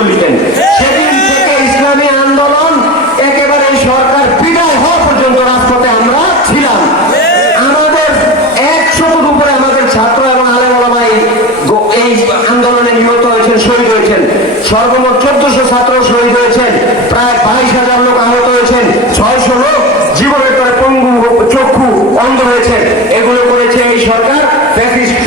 চলতেন। সেদিন থেকে ইসলামী আন্দোলন একেবারে সরকার বিদায় হওয়া পর্যন্ত রাজপথে আমরা ছিলাম। আমাদের 100-এর উপরে আমাদের ছাত্র এবং আলেম ওলামা এই আন্দোলনে নিহত হয়েছেন, শহীদ হয়েছেন। সর্বমোট 1400 ছাত্র শহীদ হয়েছেন, প্রায় 22,000 লোক আহত হয়েছেন, 600 লোক জীবনের পরে পঙ্গু চক্ষু অন্ধ হয়েছেন। এগুলো করেছে এই সরকার ফ্যাসিস্ট